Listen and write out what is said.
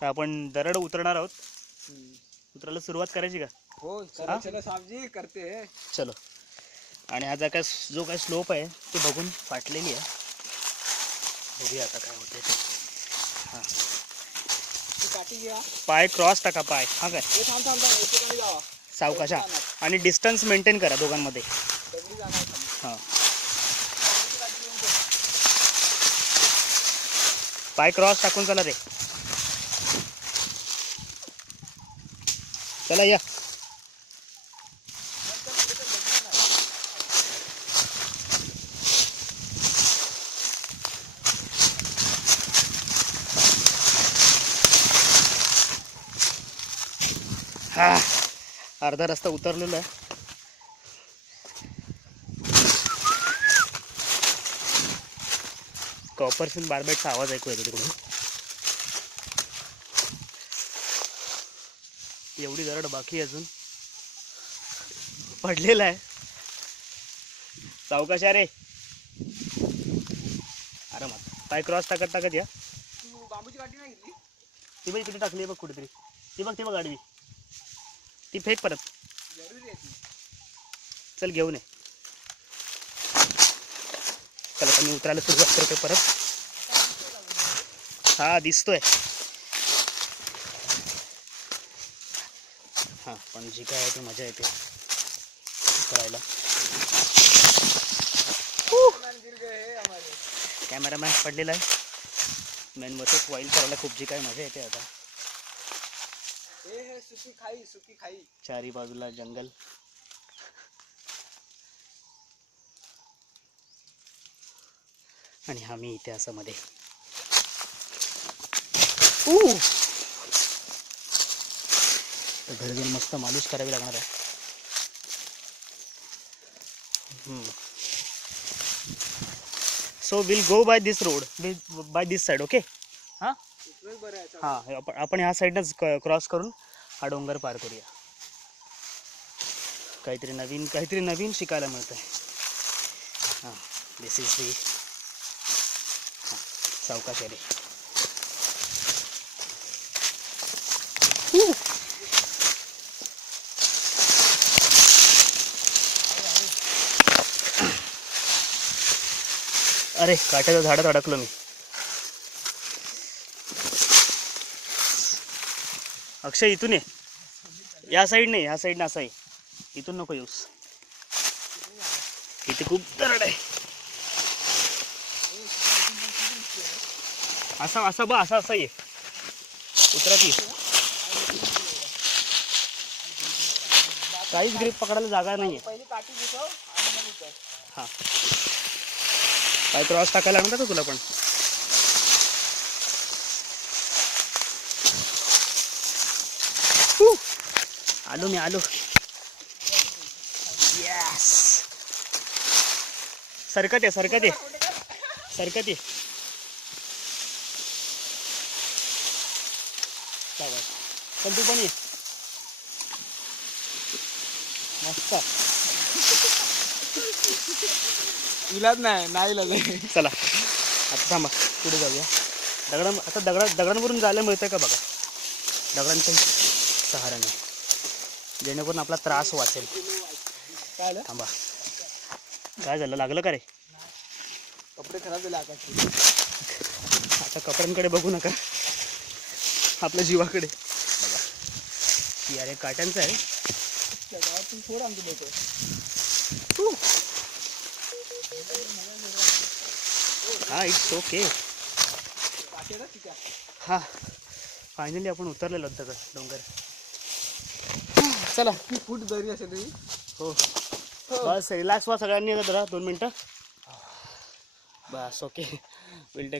तर आपण दरड उतरणार आहोत. उतरायला सुरुवात करायची का? हो चलो साहेबजी करते. चलो. आणि हा जो काय स्लोप आहे ते बघून फाटलेली आहे. बघूया आता काय होतंय ते. हां काठी घ्या. पाय क्रॉस टाका पाय. हा काय सावकाशा आणि डिस्टन्स मेंटेन करा दोघांमध्ये. हां पाय क्रॉस टाकून चला रे. चला या. हा अर्धा रस्ता उतरलेला आहे. कॉपर्स बारबेटचा आवाज ऐकू येतो तिकडून. एवढी दरड बाकी अजून. पडलेला आहे. सावकाश रे. आरामात पाय क्रॉस टाकत टाकत या. बांबूची काठी नाही घेतली. ती बघ इकडे टाकली बघ कुठेतरी. ती बघ आडवी. ती फेक परत. चल घेऊन ये. चला आता मी उतरायला सुरुवात करते परत. हा दिसतोय. हा पण जी काय आहे ती मजा येते उतरायला. कॅमेरामॅन पडलेला आहे. मेन म्हणजे वाईल करायला खूप जी काय मजा येते आता. सुकी खाई. चारी बाजूला जंगल. आणि आम्ही इथे असं मध्ये. घरी जाऊन मस्त मालिश करावी लागणार आहे. So will go by this road, by this side. Okay. हां हां आपण ह्या साईडनंच क्रॉस करून हा डोंगर पार करूया. काहीतरी नवीन शिकायला मिळतं आहे. हां दिस इज दी. हां सावकाश रे. अरे काट्याच्या झाडात अडकलो मी. अक्षय इथून ये. या साईड नाही, ह्या साईडनं असं आहे. इथून नको येऊस. इथे खूप दरड आहे. असं ये. उतरत ये. काहीच ग्रीप पकडायला जागा नाहीये. हां काय क्रॉस टाकायला लागणार का तुला पण? आलो. यस. सरकत ये. चल तू पण ये. मस्त. इलाज नाही. चला आता थांबा पुढे जाऊया. दगडांवरून जायला मिळतंय का बघा. दगडांच्या सहाऱ्याने जेणेकरून आपला त्रास वाचेल. थांबा. काय झालं? लागलं का रे? कपडे खराब झाले आकाशचे. आता कपड्यांकडे बघू नका, आपल्या जीवाकडे बघा. अरे काट्यांचं आहे. थोडं आमचं लोक. हा इट्स ओके. हा फायनली आपण उतरलेलो दगड डोंगर. चला फूट दरी असेल तरी. हो बस रिलॅक्स व्हा सगळ्यांनी. जरा 2 मिनटं बस. ओके.